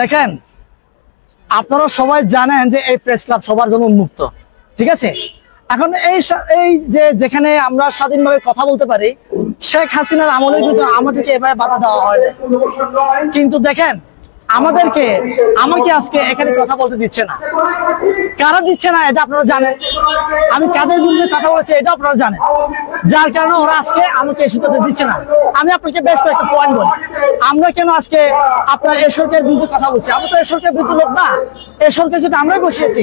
দেখেন, আপনারা সবাই জানেন যে এই প্রেস ক্লাব সবার জন্য উন্মুক্ত, ঠিক আছে। এখন এই যে যেখানে আমরা স্বাধীনভাবে কথা বলতে পারি, শেখ হাসিনার আমলে কিন্তু আমাদেরকে এভাবে বাধা দেওয়া হয় না। কিন্তু দেখেন, আমাকে আজকে এখানে কথা বলতে দিচ্ছে না। কারা দিচ্ছে না এটা আপনারা জানেন, আমি কাদের বিরুদ্ধে কথা বলেছি এটা আপনারা জানেন, যার কারণে ওরা আজকে আমাকে ইস্যুতে দিচ্ছে না। আমি আপনাকে বেশ কয়েকটা পয়েন্ট বলি। আমরা কেন আজকে আপনার এই সরকারের বিরুদ্ধে কথা বলছি? আমরা তো এই সরকারের বিরুদ্ধে লোক না, এই সরকার কিন্তু আমরাই বসিয়েছি,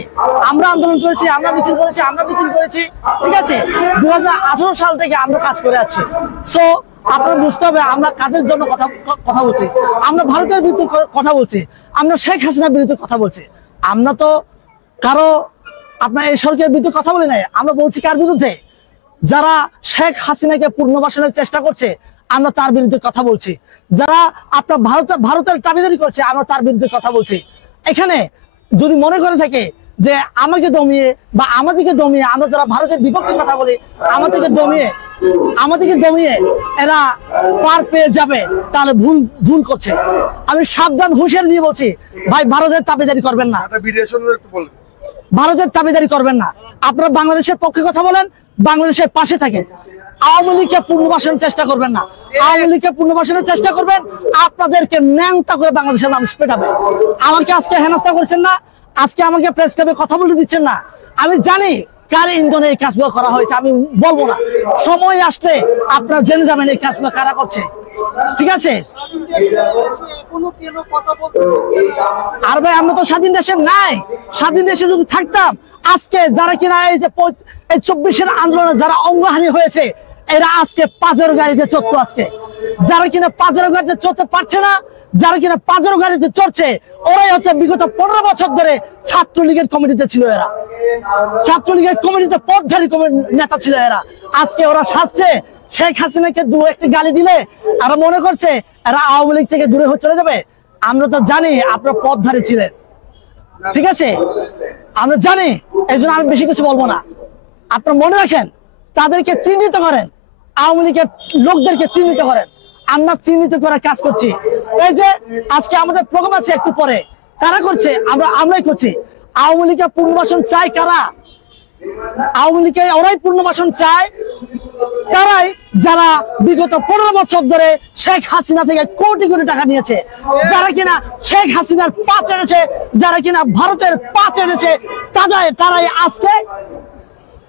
আমরা আন্দোলন করেছি, আমরা মিছিল করেছি, ঠিক আছে। 2018 সাল থেকে আমরা কাজ করে আছি। সো আপনার বুঝতে হবে আমরা কাদের জন্য কথা বলছি। আমরা ভারতের বিরুদ্ধে কথা বলছি, আমরা শেখ হাসিনার বিরুদ্ধে কথা বলছি। আমরা তো কারো আপনার এই সরকারের বিরুদ্ধে কথা বলি নাই। আমরা বলছি কার বিরুদ্ধে? যারা শেখ হাসিনাকে পুনর্বাসনের চেষ্টা করছে, আমরা তার বিরুদ্ধে কথা বলছি। যারা আপনার ভারতের দাবিদারি করছে, আমরা তার বিরুদ্ধে কথা বলছি। এখানে যদি মনে করে থাকে যে আমাদেরকে দমিয়ে আমরা যারা ভারতের বিপক্ষে কথা বলি, আমাদেরকে দমিয়ে এরা পার পেয়ে যাবে, তাহলে ভুল করছে। আমি সাবধান হুঁশিয়ারি দিয়ে বলছি, ভাই ভারতের দাবিদারি করবেন না, আপনারা বাংলাদেশের পক্ষে কথা বলেন, বাংলাদেশের পাশে থাকেন। আওয়ামী লীগকে পুনর্বাসনের চেষ্টা করবেন না। আওয়ামী লীগকে পুনর্বাসনের চেষ্টা করবেন, আপনাদেরকে ন্যাংটা করে বাংলাদেশের মানুষ পেটাবে। আমাকে আজকে হেনস্থা করছেন না, আজকে আমাকে প্রেস ক্লাবে কথা বলতে দিচ্ছেন না। আমি জানি কার ইন্ধনে এই কাজগুলো করা হয়েছে, আমি বলবো না। সময় আসলে আপনারা জেনে যাবেন এই কাজগুলো কারা করছে, ঠিক আছে। আর ভাই আমরা তো স্বাধীন দেশে নাই। স্বাধীন দেশে যদি থাকতাম, আজকে যারা কিনা এই যে 24-এর আন্দোলনে যারা অঙ্গহানি হয়েছে, এরা আজকে পাজেরো গাড়িতে চড়তো। আজকে যারা কিনা পাজেরো গাড়িতে চড়তে পারছে না, যারা কিনা পাজেরো গাড়িতে চড়ছে, ওরাই হচ্ছে বিগত 15 বছর ধরে ছাত্রলীগের কমিটিতে ছিল। এরা ছাত্রলীগের কমিটিতে পদধারী নেতা ছিল এরা। আজকে ওরা শাসছে, শেখ হাসিনাকে দু একটি গালি দিলে এরা মনে করছে এরা আওয়ামী লীগ থেকে দূরে চলে যাবে। আমরা তো জানি আপনারা পদধারী ছিলেন, ঠিক আছে, আমরা জানি। এই জন্য আমি বেশি কিছু বলবো না। আপনারা মনে রাখেন, তাদেরকে চিহ্নিত করেন, আওয়ামী লীগের লোকদেরকে চিহ্নিত করেন। আমরা চিহ্নিত করার কাজ করছি। এই যে আজকে আমাদের প্রোগ্রাম আছে একটু পরে, কারা করছে? আমরাই করছি। আওয়ামী লীগের পুনর্বাসন চাই কারা? আওয়ামী লীগের ওরাই পুনর্বাসন চায়, তারাই যারা বিগত 15 বছর ধরে শেখ হাসিনা থেকে কোটি কোটি টাকা নিয়েছে, যারা কিনা শেখ হাসিনার পা চেড়েছে, যারা কিনা ভারতের পা চেড়েছে,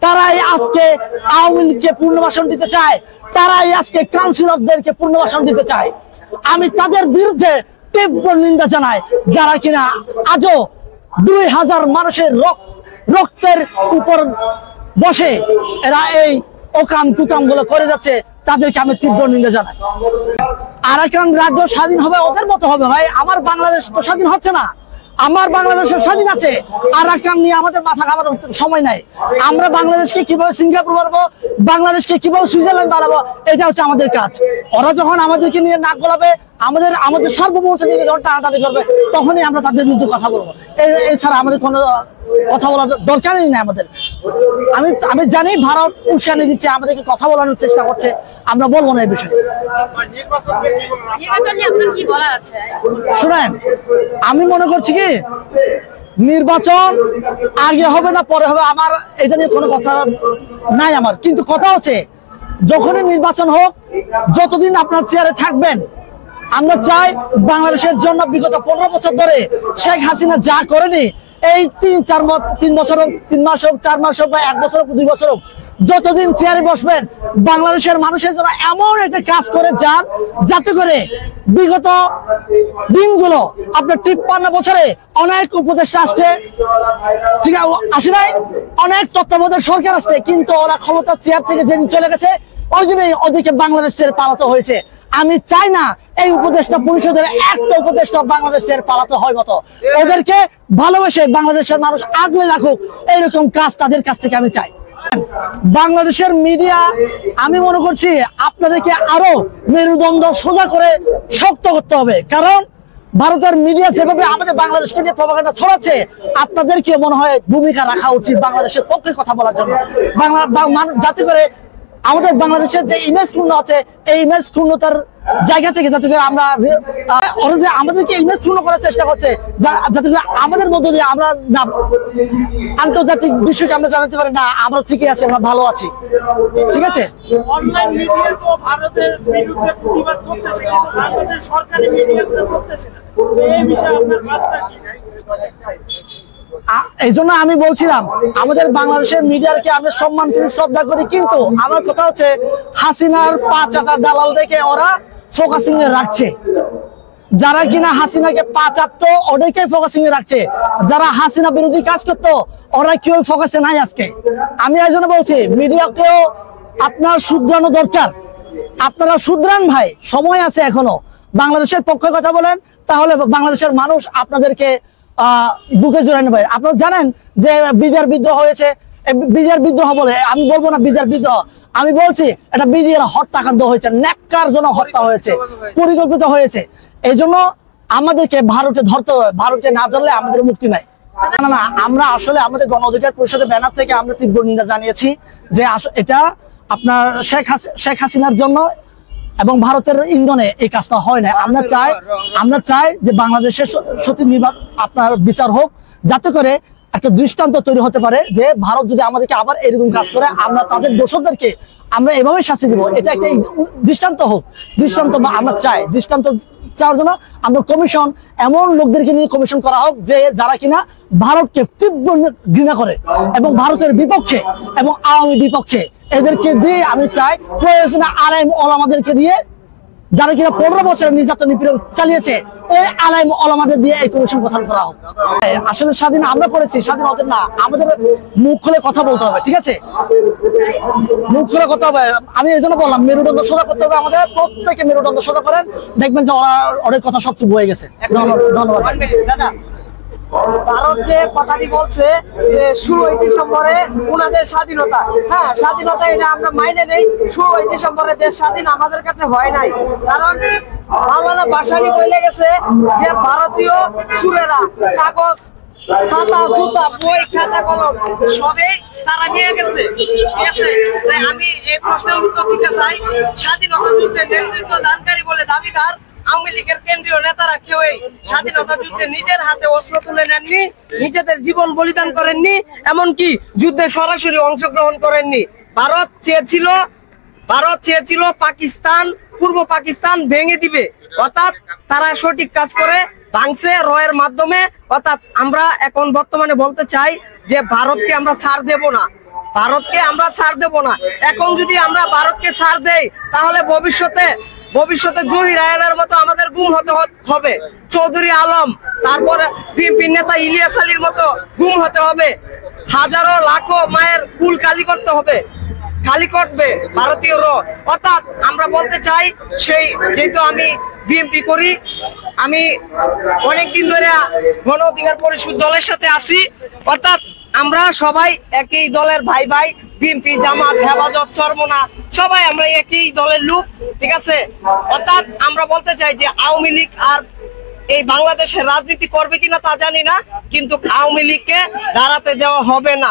তারাই আজকে আওয়ামী লীগকে পুনর্বাসন দিতে চায়, তারাই আজকে কাউন্সিলরদেরকে পুনর্বাসন দিতে চায়। আমি তাদের বিরুদ্ধে তীব্র নিন্দা জানাই, যারা কিনা আজও 2000 মানুষের রক্তের উপর বসে এরা এই অকাম কুকাম গুলো করে যাচ্ছে, তাদেরকে আমি তীব্র নিন্দা জানাই। আরাকান রাজ্য স্বাধীন হবে ওদের মতো হবে ভাই, আমার বাংলাদেশ তো স্বাধীন হচ্ছে না। আমার বাংলাদেশের স্বাধীন আছে, আরাকান নিয়ে আমাদের মাথা খাবার সময় নাই। আমরা বাংলাদেশকে কিভাবে সিঙ্গাপুর বানাবো, বাংলাদেশকে কিভাবে সুইজারল্যান্ড বানাবো, এটা হচ্ছে আমাদের কাজ। ওরা যখন আমাদেরকে নিয়ে নাক গলাবে, আমাদের সার্বভৌমত্ব নিয়ে যখন টানাটানি করবে, তখনই আমরা তাদের বিরুদ্ধে কথা বলবো। এছাড়া আমাদের কোনো কথা বলার দরকারই নেই আমাদের। আমি জানি ভারত উস্কানি দিচ্ছে, আমাদেরকে কথা বলানোর চেষ্টা করছে, আমরা বলবো না এই বিষয়ে। শুনেন, আমি মনে করছি কি নির্বাচন আগে হবে না পরে হবে, আমার এটা নিয়ে কোনো কথা নাই আমার। কিন্তু কথা হচ্ছে যখনই নির্বাচন হোক, যতদিন আপনার চেয়ারে থাকবেন, আমরা চাই বাংলাদেশের জন্য বিগত 15 বছর ধরে শেখ হাসিনা যা করেনি, এই 3 বছর হোক, 3 মাস হোক, 4 মাস হোক, বা 1 বছর হোক, 2 বছর হোক, যতদিন চেয়ারে বসবেন, বাংলাদেশের মানুষের জন্য এমন একটা কাজ করে যান, যাতে করে বিগত দিনগুলো আপনার 53 বছরে অনেক উপদেষ্টা আসছে, ঠিক আছে, আসে নাই, অনেক তত্ত্বাবধায়ক সরকার আসছে, কিন্তু ওরা ক্ষমতার চেয়ার থেকে যেদিন চলে গেছে, ওই দিনেই ওদেরকে বাংলাদেশ ছেড়ে পালাতে হয়েছে। আমি চাই না এই উপদেষ্টা পরিষদের একটা উপদেষ্টা বাংলাদেশের পালাতে হয় মতো। ওদেরকে ভালোবেসে বাংলাদেশের মানুষ আগলে রাখুক, এইরকম কাজ তাদের কাছ থেকে আমি চাই। বাংলাদেশের মিডিয়া, আমি মনে করছি আপনাদেরকে আরো মেরুদণ্ড সোজা করে শক্ত করতে হবে। কারণ ভারতের মিডিয়া যেভাবে আমাদের বাংলাদেশকে নিয়ে প্রপাগান্ডা ছড়াচ্ছে, আপনাদেরকে মনে হয় ভূমিকা রাখা উচিত বাংলাদেশের পক্ষে কথা বলার জন্য, যাতে করে আমাদের বাংলাদেশের যে ইমেজ ক্ষুণ্ণ আছে, এই ইমেজ ক্ষুণ্ণতার জায়গা থেকে যাতে করে আমরা ওরা যে আমাদেরকে ইমেজ ক্ষুণ্ণ করার চেষ্টা করছে, যাতে করে আমাদের মধ্য দিয়ে আমরা না আন্তর্জাতিক বিষয়কে আমরা জানাতে পারি না আমরা ঠিকই আছি, আমরা ভালো আছি। ঠিক আছে, অনলাইন মিডিয়া তো ভারতের বিরুদ্ধে প্রতিবাদ করতেছে, কিন্তু বাংলাদেশ সরকারি মিডিয়া করতেছে না। এই বিষয়ে আপনার বার্তা কি? এই জন্য আমি বলছিলাম আমাদের বাংলাদেশের মিডিয়াকে আমরা সম্মান করি, শ্রদ্ধা করি, কিন্তু আমার কথা হচ্ছে হাসিনার পা চাটার দালাল দেখে ওরা ফোকাসিং এ রাখছে। যারা কিনা হাসিনাকে পা চাটতো ওদেরকে ফোকাসিং এ রাখছে, যারা হাসিনা বিরোধী কাজ করতো ওরা কেউ ফোকাসে নাই আজকে। আমি এই জন্য বলছি মিডিয়াকেও আপনার শুধরানো দরকার, আপনারা শুধরান ভাই, সময় আছে এখনো। বাংলাদেশের পক্ষে কথা বলেন, তাহলে বাংলাদেশের মানুষ আপনাদেরকে বুকে জোড়ায় নেবে। আপনারা জানেন যে বিডিআর বিদ্রোহ হয়েছে, বিডিআর বিদ্রোহ বলে আমি বলবো না বিডিআর বিদ্রোহ, আমি বলছি এটা বিডিআর হত্যাকাণ্ড হয়েছে, ন্যাক্কারজনক হত্যা হয়েছে, পরিকল্পিত হয়েছে। এই জন্য আমাদেরকে ভারতে ধরতে হবে, ভারতে না ধরলে আমাদের মুক্তি নাই। না না, আমরা আসলে আমাদের গণ অধিকার পরিষদের ব্যানার থেকে আমরা তীব্র নিন্দা জানিয়েছি যে এটা আপনার শেখ হাসিনার জন্য এবং ভারতের ইন্ধনে এই কাজটা হয় না। আমরা চাই যে বাংলাদেশের সত্যি আপনার বিচার হোক, যাতে করে একটা দৃষ্টান্ত তৈরি হতে পারে যে ভারত যদি আমাদেরকে আবার এরকম কাজ করে আমরা তাদের দোষরদেরকে আমরা এভাবে শাস্তি দিব। এটা একটা দৃষ্টান্ত হোক, দৃষ্টান্ত আমরা চাই। দৃষ্টান্ত চাওয়ার জন্য আমরা কমিশন, এমন লোকদেরকে নিয়ে কমিশন করা হোক যে যারা কিনা ভারতকে তীব্র ঘৃণা করে এবং ভারতের বিপক্ষে এবং আওয়ামী বিপক্ষে, এদেরকে দিয়ে আমি চাই প্রয়োজনে আলেম ওলামাদেরকে দিয়ে, যারা কিনা 15 বছরের নির্যাতন নিপীড়ন চালিয়েছে ওই আলেম ওলামাদের দিয়ে এই কমিশন গঠন করা হোক। আসলে স্বাধীন আমরা করেছি, স্বাধীন ওদের না। আমাদের মুখ খুলে কথা বলতে হবে, ঠিক আছে, মুখ খুলে কথা হবে। আমি এই জন্য বললাম মেরুদণ্ড সোজা করতে হবে, আমাদের প্রত্যেকে মেরুদণ্ড সোজা করেন, দেখবেন যে ওরা অনেক কথা সব চুপ হয়ে গেছে। ধন্যবাদ দাদা। ভারত যে কথাটি বলছে যে 16 ডিসেম্বরে উনাদের স্বাধীনতা, হ্যাঁ স্বাধীনতা, এটা আমরা মাইনে নেই। 16 ডিসেম্বরে দেশ স্বাধীন আমাদের কাছে হয় নাই, কারণ মাওলানা ভাসানী বলে গেছে যে ভারতীয় সুরেরা কাগজ, ছাতা, জুতা, বই, খাতা, কলম সবই তারা নিয়ে গেছে। ঠিক আছে, তাই আমি এই প্রশ্নের উত্তর দিতে চাই। স্বাধীনতা যুদ্ধের নেতৃত্ব দানকারী বলে দাবিদার আওয়ামী লীগের কেন্দ্রীয় নেতারা কেউই স্বাধীনতা যুদ্ধে নিজের হাতে অস্ত্র তুলে নেননি, নিজেদের জীবন বলিদান করেননি, এমনকি যুদ্ধে সরাসরি অংশগ্রহণ করেননি। ভারত চেয়েছিল পাকিস্তান, পূর্ব পাকিস্তান ভেঙে দিবে, অর্থাৎ তারা সঠিক কাজ করে ভাঙছে রয়ের মাধ্যমে। অর্থাৎ আমরা এখন বর্তমানে বলতে চাই যে ভারতকে আমরা ছাড় দেব না, ভারতকে আমরা ছাড় দেব না। এখন যদি আমরা ভারতকে ছাড় দেই তাহলে ভবিষ্যতে জহির রায়হানের মতো আমাদের গুম হতে হবে, চৌধুরী আলম, তারপরে বিএনপি নেতা ইলিয়াস আলীর মতো গুম হতে হবে, হাজারো লাখো মায়ের কুল খালি করবে ভারতীয় র। অর্থাৎ আমরা বলতে চাই, সেই যেহেতু আমি বিএনপি করি, আমি অনেকদিন ধরে গণ অধিকার পরিষদ দলের সাথে আছি, অর্থাৎ আমরা সবাই একই দলের ভাই ভাই, বিএনপি, জামাত, হেফাজত, চরমোনা সবাই আমরা একই দলের লোক। ঠিক আছে, অর্থাৎ আমরা বলতে চাই যে আওয়ামী লীগ আর এই বাংলাদেশের রাজনীতি করবে কিনা তা জানি না, কিন্তু আওয়ামী লীগকে দাঁড়াতে দেওয়া হবে না।